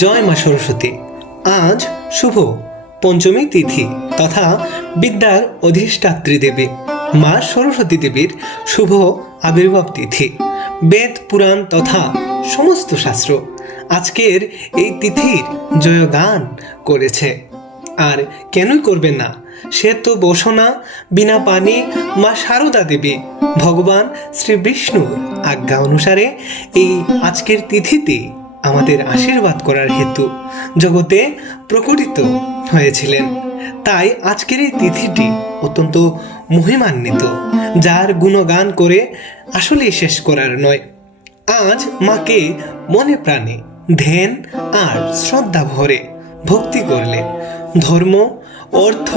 জয় মা সরস্বতী। আজ শুভ পঞ্চমী তিথি তথা বিদ্যার অধিষ্ঠাত্রী দেবী মা সরস্বতী দেবীর শুভ আবির্ভাব তিথি। বেদ পুরাণ তথা সমস্ত শাস্ত্র আজকের এই তিথির জয়গান করেছে। আর কেনই করবে না, সে তো বসনা বিনা পানি মা শারদা দেবী ভগবান শ্রী বিষ্ণুর আজ্ঞা অনুসারে এই আজকের তিথিতে আমাদের আশীর্বাদ করার হেতু জগতে প্রকটিত হয়েছিলেন। তাই আজকের এই তিথিটি অত্যন্ত মহিমান্বিত, যার গুণগান করে আসলেই শেষ করার নয়। আজ মাকে মনে প্রাণে ধ্যান আর শ্রদ্ধা ভরে ভক্তি করলে ধর্ম, অর্থ,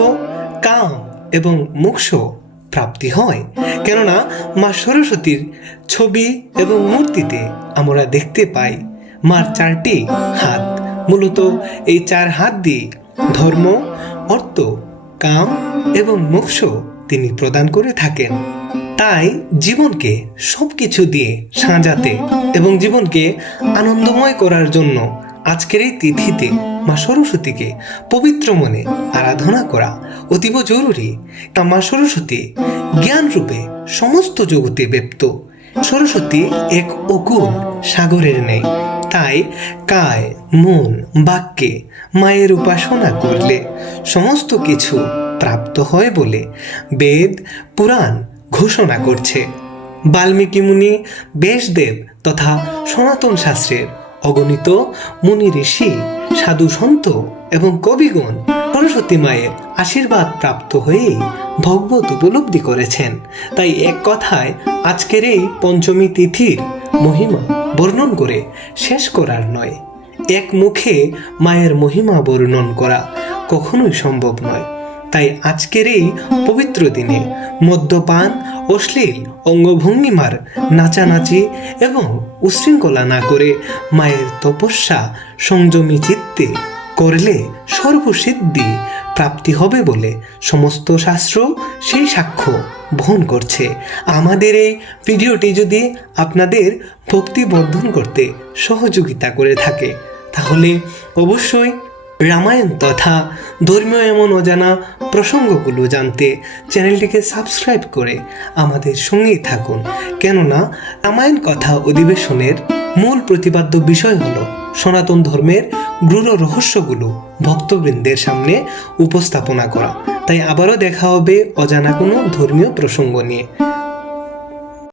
কাম এবং মোক্ষ প্রাপ্তি হয়। কেননা মা সরস্বতীর ছবি এবং মূর্তিতে আমরা দেখতে পাই মার চারটি হাত। মূলত এই চার হাত দিয়ে ধর্ম, অর্থ, কাম এবং মোক্ষ তিনি প্রদান করে থাকেন। তাই জীবনকে সবকিছু দিয়ে সাজাতে এবং জীবনকে আনন্দময় করার জন্য আজকের এই তিথিতে মা সরস্বতীকে পবিত্র মনে আরাধনা করা অতীব জরুরি। মা সরস্বতী জ্ঞান রূপে সমস্ত জগতে ব্যপ্ত। সরস্বতী এক অকুল সাগরের ন্যায়। তাই কায়, মন, বাক্যে মায়ের উপাসনা করলে সমস্ত কিছু প্রাপ্ত হয় বলে বেদ পুরাণ ঘোষণা করছে। বাল্মীকি মুনি, ব্যাসদেব তথা সনাতন শাস্ত্রের অগণিত মুনি ঋষি, সাধু সন্ত এবং কবিগণ সরস্বতী মায়ের আশীর্বাদ প্রাপ্ত হয়েই ভগবত উপলব্ধি করেছেন। তাই এক কথায় আজকের এই পঞ্চমী তিথির মহিমা বর্ণন করে শেষ করার নয়। এক মুখে মায়ের মহিমা বর্ণন করা কখনোই সম্ভব নয়। তাই আজকের এই পবিত্র দিনে মদ্যপান, অশ্লীল অঙ্গভঙ্গিমার নাচানাচি এবং উশৃঙ্খলা না করে মায়ের তপস্যা সংযমী চিত্তে করলে সর্বসিদ্ধি প্রাপ্তি হবে বলে সমস্ত শাস্ত্র সেই সাক্ষ্য বহন করছে। আমাদের এই ভিডিওটি যদি আপনাদের ভক্তি বর্ধন করতে সহযোগিতা করে থাকে তাহলে অবশ্যই রামায়ণ তথা ধর্মীয় এমন অজানা প্রসঙ্গগুলো জানতে চ্যানেলটিকে সাবস্ক্রাইব করে আমাদের সঙ্গেই থাকুন। কেননা রামায়ণ কথা অধিবেশনের মূল প্রতিপাদ্য বিষয় হলো সনাতন ধর্মের গূঢ় রহস্যগুলো ভক্তবৃন্দের সামনে উপস্থাপনা করা। তাই আবারও দেখা হবে অজানা কোনো ধর্মীয় প্রসঙ্গ নিয়ে।